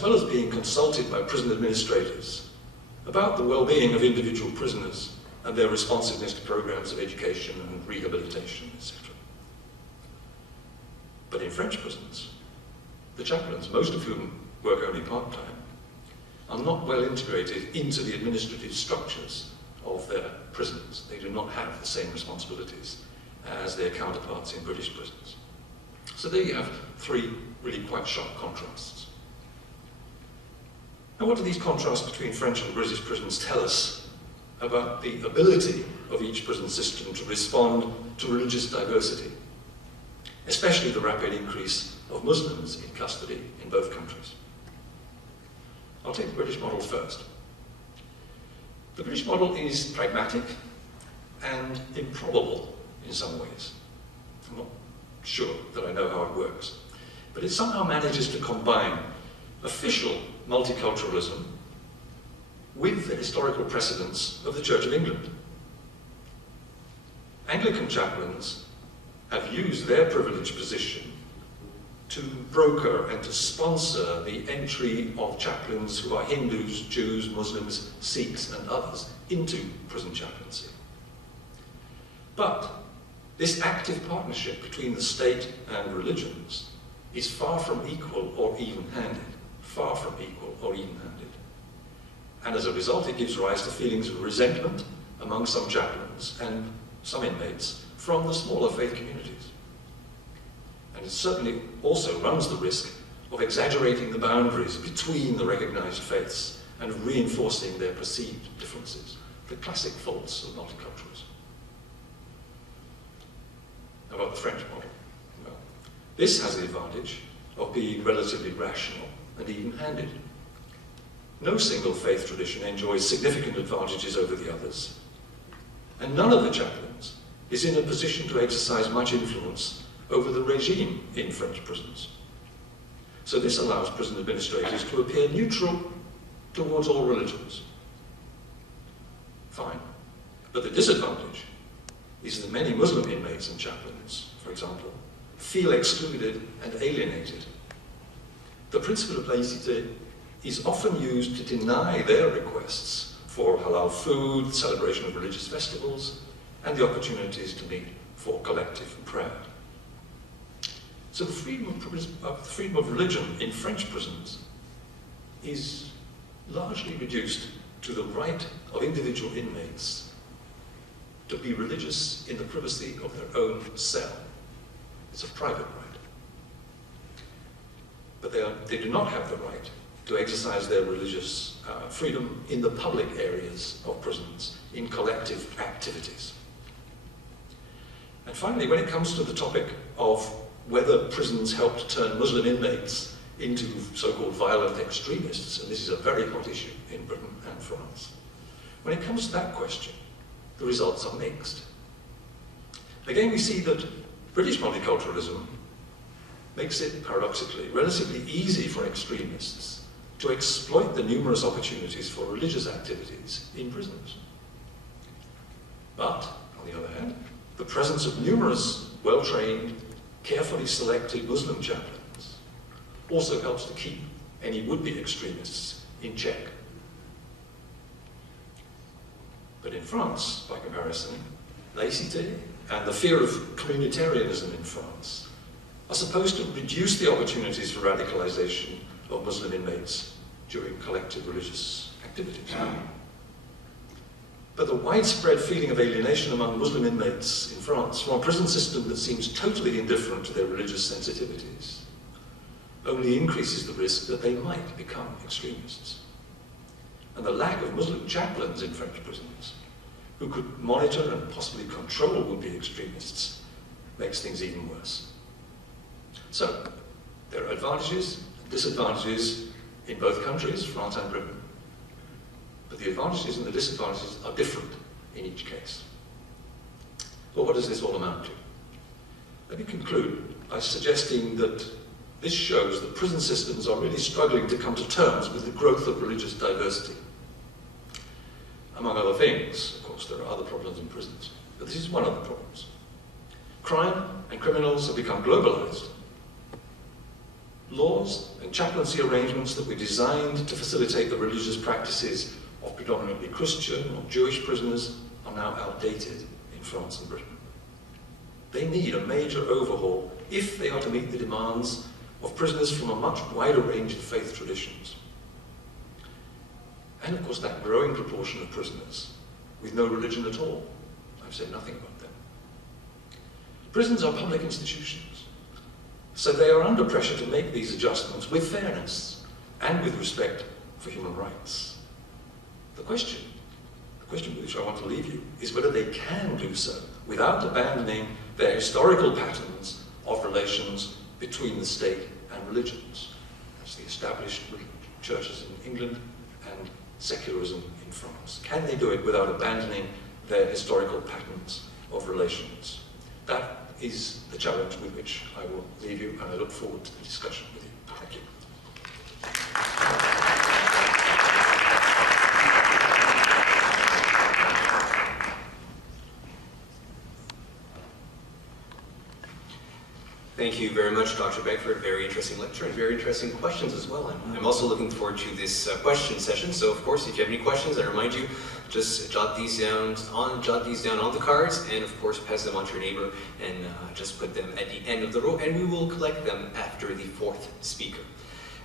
as well as being consulted by prison administrators about the well-being of individual prisoners and their responsiveness to programs of education and rehabilitation, etc. But in French prisons, the chaplains, most of whom work only part-time, are not well integrated into the administrative structures of their prisons. They do not have the same responsibilities as their counterparts in British prisons. So there you have three really quite sharp contrasts. Now, what do these contrasts between French and British prisons tell us about the ability of each prison system to respond to religious diversity, especially the rapid increase of Muslims in custody in both countries? I'll take the British model first. The British model is pragmatic and improbable in some ways. I'm not sure that I know how it works, but it somehow manages to combine official multiculturalism with the historical precedents of the Church of England. Anglican chaplains have used their privileged position to broker and to sponsor the entry of chaplains who are Hindus, Jews, Muslims, Sikhs and others into prison chaplaincy. But this active partnership between the state and religions is far from equal or even-handed, far from equal or even-handed. And as a result, it gives rise to feelings of resentment among some chaplains and some inmates from the smaller faith communities. And it certainly also runs the risk of exaggerating the boundaries between the recognized faiths and reinforcing their perceived differences, the classic faults of multiculturalism. How about the French model? Well, this has the advantage of being relatively rational and even-handed. No single faith tradition enjoys significant advantages over the others, and none of the chaplains is in a position to exercise much influence over the regime in French prisons. So this allows prison administrators to appear neutral towards all religions. Fine. But the disadvantage is that many Muslim inmates and chaplains, for example, feel excluded and alienated. The principle of laïcité is often used to deny their requests for halal food, celebration of religious festivals, and the opportunities to meet for collective prayer. So the freedom of religion in French prisons is largely reduced to the right of individual inmates to be religious in the privacy of their own cell. It's a private right. But they do not have the right to exercise their religious freedom in the public areas of prisons, in collective activities. And finally, when it comes to the topic of whether prisons help to turn Muslim inmates into so-called violent extremists, and this is a very hot issue in Britain and France, when it comes to that question, the results are mixed. Again, we see that British multiculturalism makes it, paradoxically, relatively easy for extremists to exploit the numerous opportunities for religious activities in prisons. But, on the other hand, the presence of numerous well-trained, carefully selected Muslim chaplains also helps to keep any would-be extremists in check. But in France, by comparison, laïcité and the fear of communitarianism in France are supposed to reduce the opportunities for radicalization of Muslim inmates during collective religious activities. But the widespread feeling of alienation among Muslim inmates in France from a prison system that seems totally indifferent to their religious sensitivities only increases the risk that they might become extremists. And the lack of Muslim chaplains in French prisons who could monitor and possibly control would-be extremists makes things even worse. So, there are advantages and disadvantages in both countries, France and Britain. But the advantages and the disadvantages are different in each case. Well, what does this all amount to? Let me conclude by suggesting that this shows that prison systems are really struggling to come to terms with the growth of religious diversity. Among other things, of course, there are other problems in prisons, but this is one of the problems. Crime and criminals have become globalized. Laws and chaplaincy arrangements that were designed to facilitate the religious practices of predominantly Christian or Jewish prisoners are now outdated in France and Britain. They need a major overhaul if they are to meet the demands of prisoners from a much wider range of faith traditions. And of course that growing proportion of prisoners with no religion at all. I've said nothing about them. Prisons are public institutions, so they are under pressure to make these adjustments with fairness and with respect for human rights. The question with which I want to leave you is whether they can do so without abandoning their historical patterns of relations between the state and religions. That's the established churches in England and secularism in France. Can they do it without abandoning their historical patterns of relations? That is the challenge with which I will leave you, and I look forward to the discussion with you. Thank you. Thank you very much, Dr. Beckford. Very interesting lecture and very interesting questions as well. I'm also looking forward to this question session. So, of course, if you have any questions, I remind you, just jot these down on the cards, and of course, pass them on to your neighbor, and just put them at the end of the row, and we will collect them after the fourth speaker.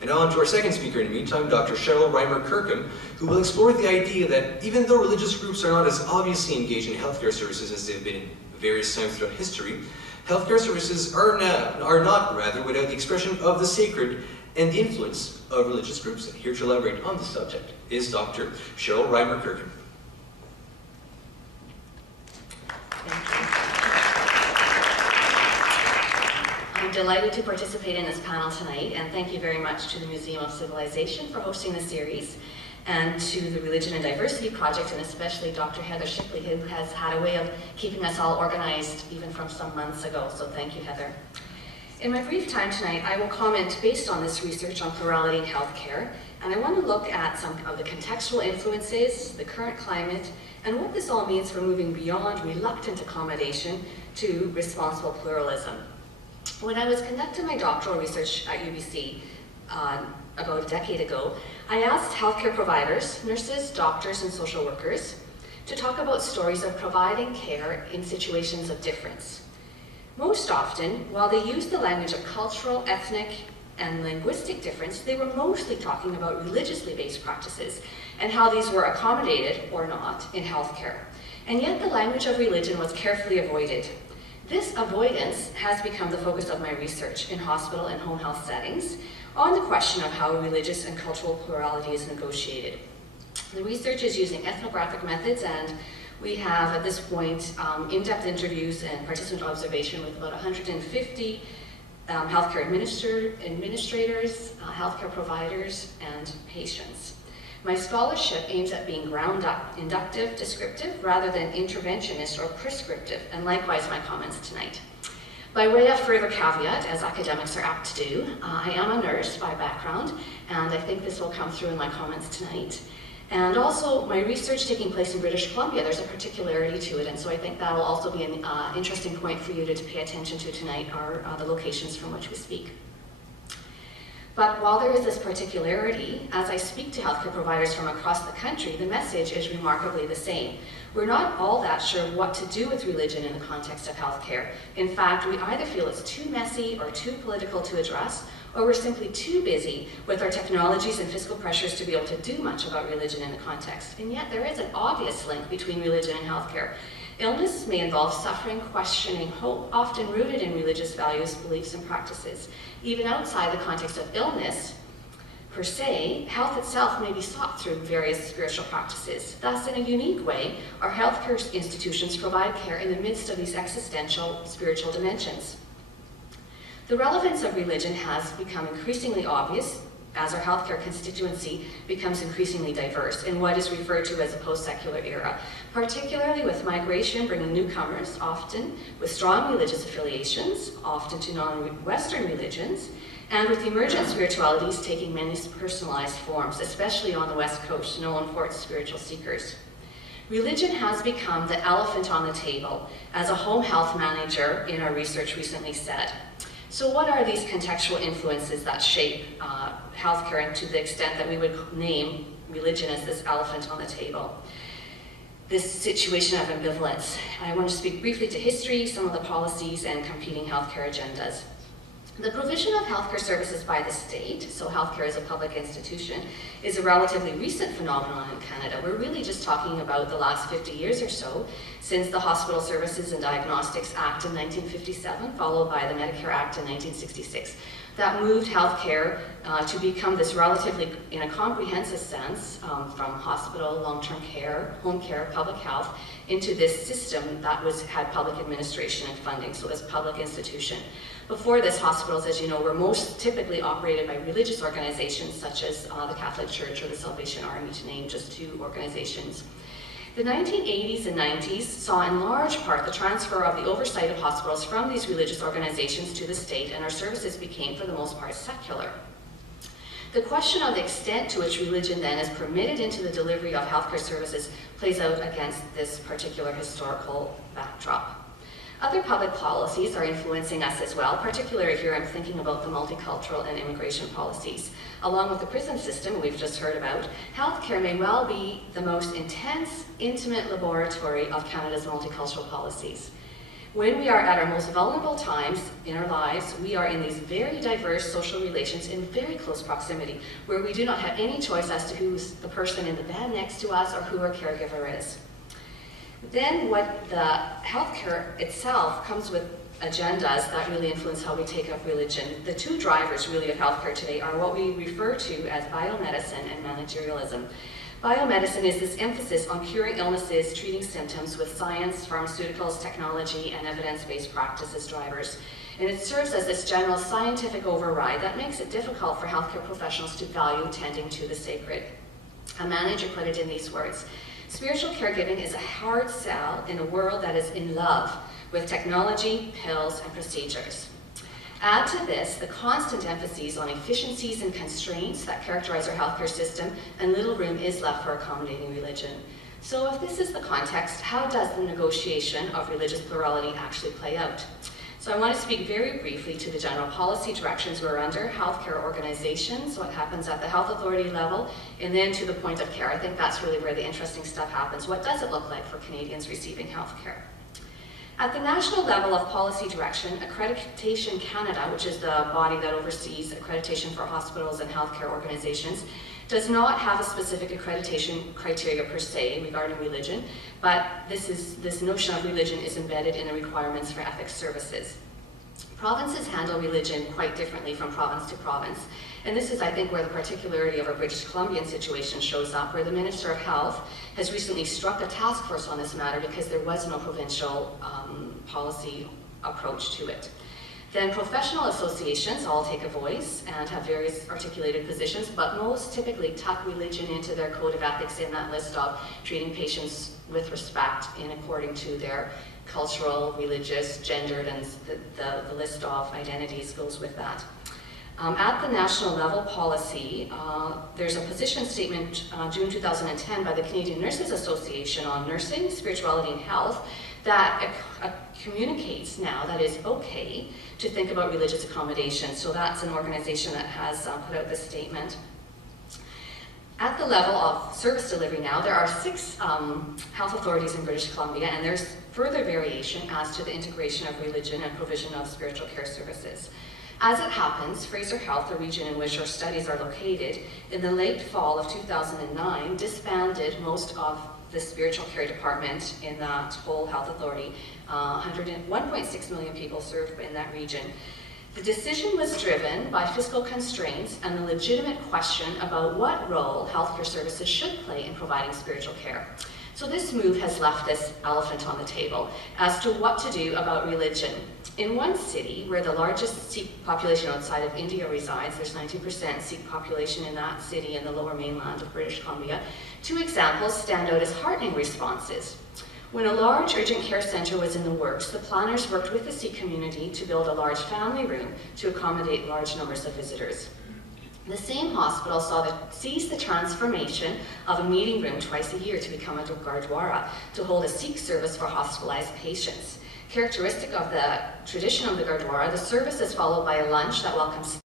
And now on to our second speaker in the meantime, Dr. Sheryl Reimer-Kirkham, who will explore the idea that even though religious groups are not as obviously engaged in healthcare services as they've been in various times throughout history, healthcare services are not without the expression of the sacred and the influence of religious groups. And here to elaborate on the subject is Dr. Sheryl Reimer-Kirkham. I'm delighted to participate in this panel tonight, and thank you very much to the Museum of Civilization for hosting the series, and to the Religion and Diversity Project, and especially Dr. Heather Shipley, who has had a way of keeping us all organized even from some months ago, so thank you, Heather. In my brief time tonight, I will comment based on this research on plurality in healthcare, and I want to look at some of the contextual influences, the current climate, and what this all means for moving beyond reluctant accommodation to responsible pluralism. When I was conducting my doctoral research at UBC about a decade ago, I asked healthcare providers, nurses, doctors, and social workers to talk about stories of providing care in situations of difference. Most often, while they used the language of cultural, ethnic, and linguistic difference, they were mostly talking about religiously based practices and how these were accommodated or not in healthcare. And yet the language of religion was carefully avoided. This avoidance has become the focus of my research in hospital and home health settings on the question of how religious and cultural plurality is negotiated. The research is using ethnographic methods, and we have at this point in-depth interviews and participant observation with about 150 healthcare administrators, healthcare providers, and patients. My scholarship aims at being ground up, inductive, descriptive, rather than interventionist or prescriptive, and likewise my comments tonight. By way of further caveat, as academics are apt to do, I am a nurse by background, and I think this will come through in my comments tonight. And also, my research taking place in British Columbia, there's a particularity to it, and so I think that will also be an interesting point for you to pay attention to tonight, are the locations from which we speak. But while there is this particularity, as I speak to healthcare providers from across the country, the message is remarkably the same. We're not all that sure what to do with religion in the context of healthcare. In fact, we either feel it's too messy or too political to address, or we're simply too busy with our technologies and fiscal pressures to be able to do much about religion in the context. And yet there is an obvious link between religion and healthcare. Illness may involve suffering, questioning, hope, often rooted in religious values, beliefs, and practices. Even outside the context of illness, per se, health itself may be sought through various spiritual practices. Thus, in a unique way, our healthcare institutions provide care in the midst of these existential spiritual dimensions. The relevance of religion has become increasingly obvious as our healthcare constituency becomes increasingly diverse in what is referred to as a post-secular era, particularly with migration bringing newcomers, often with strong religious affiliations, often to non-Western religions, and with emergent spiritualities taking many personalized forms, especially on the West Coast, known for its spiritual seekers. Religion has become the elephant on the table, as a home health manager in our research recently said. So what are these contextual influences that shape healthcare, and to the extent that we would name religion as this elephant on the table? This situation of ambivalence. I want to speak briefly to history, some of the policies, and competing healthcare agendas. The provision of healthcare services by the state, so healthcare as a public institution, is a relatively recent phenomenon in Canada. We're really just talking about the last 50 years or so, since the Hospital Services and Diagnostics Act in 1957, followed by the Medicare Act in 1966. That moved healthcare to become this relatively, in a comprehensive sense, from hospital, long-term care, home care, public health, into this system that had public administration and funding, so this public institution. Before this, hospitals, as you know, were most typically operated by religious organizations such as the Catholic Church or the Salvation Army, to name just two organizations. The 1980s and 90s saw in large part the transfer of the oversight of hospitals from these religious organizations to the state, and our services became, for the most part, secular. The question of the extent to which religion then is permitted into the delivery of healthcare services plays out against this particular historical backdrop. Other public policies are influencing us as well, particularly here I'm thinking about the multicultural and immigration policies. Along with the prison system we've just heard about, healthcare may well be the most intense, intimate laboratory of Canada's multicultural policies. When we are at our most vulnerable times in our lives, we are in these very diverse social relations in very close proximity, where we do not have any choice as to who's the person in the bed next to us or who our caregiver is. Then what the healthcare itself comes with agendas that really influence how we take up religion. The two drivers really of healthcare today are what we refer to as biomedicine and managerialism. Biomedicine is this emphasis on curing illnesses, treating symptoms with science, pharmaceuticals, technology, and evidence-based practice as drivers. And it serves as this general scientific override that makes it difficult for healthcare professionals to value tending to the sacred. A manager put it in these words: spiritual caregiving is a hard sell in a world that is in love with technology, pills, and procedures. Add to this the constant emphasis on efficiencies and constraints that characterize our healthcare system, and little room is left for accommodating religion. So if this is the context, how does the negotiation of religious plurality actually play out? So I want to speak very briefly to the general policy directions we're under, healthcare organizations, what happens at the health authority level, and then to the point of care. I think that's really where the interesting stuff happens. What does it look like for Canadians receiving healthcare? At the national level of policy direction, Accreditation Canada, which is the body that oversees accreditation for hospitals and healthcare organizations, does not have a specific accreditation criteria per se regarding religion, but this notion of religion is embedded in the requirements for ethics services. Provinces handle religion quite differently from province to province, and this is, I think, where the particularity of our British Columbian situation shows up, where the Minister of Health has recently struck a task force on this matter because there was no provincial policy approach to it. Then professional associations all take a voice and have various articulated positions, but most typically tuck religion into their code of ethics in that list of treating patients with respect in according to their cultural, religious, gendered, and the list of identities goes with that. At the national level policy, there's a position statement June 2010 by the Canadian Nurses Association on nursing, spirituality, and health that communicates now that it's okay to think about religious accommodation. So that's an organization that has put out this statement. At the level of service delivery now, there are 6 health authorities in British Columbia, and there's further variation as to the integration of religion and provision of spiritual care services. As it happens, Fraser Health, the region in which our studies are located, in the late fall of 2009, disbanded most of the spiritual care department in that whole health authority. 1.6 million people served in that region. The decision was driven by fiscal constraints and the legitimate question about what role healthcare services should play in providing spiritual care. So this move has left this elephant on the table as to what to do about religion. In one city, where the largest Sikh population outside of India resides, there's 19% Sikh population in that city in the lower mainland of British Columbia, 2 examples stand out as heartening responses. When a large urgent care centre was in the works, the planners worked with the Sikh community to build a large family room to accommodate large numbers of visitors. The same hospital sees the transformation of a meeting room twice a year to become a gurdwara, to hold a Sikh service for hospitalized patients. Characteristic of the tradition of the Gurdwara, the service is followed by a lunch that welcomes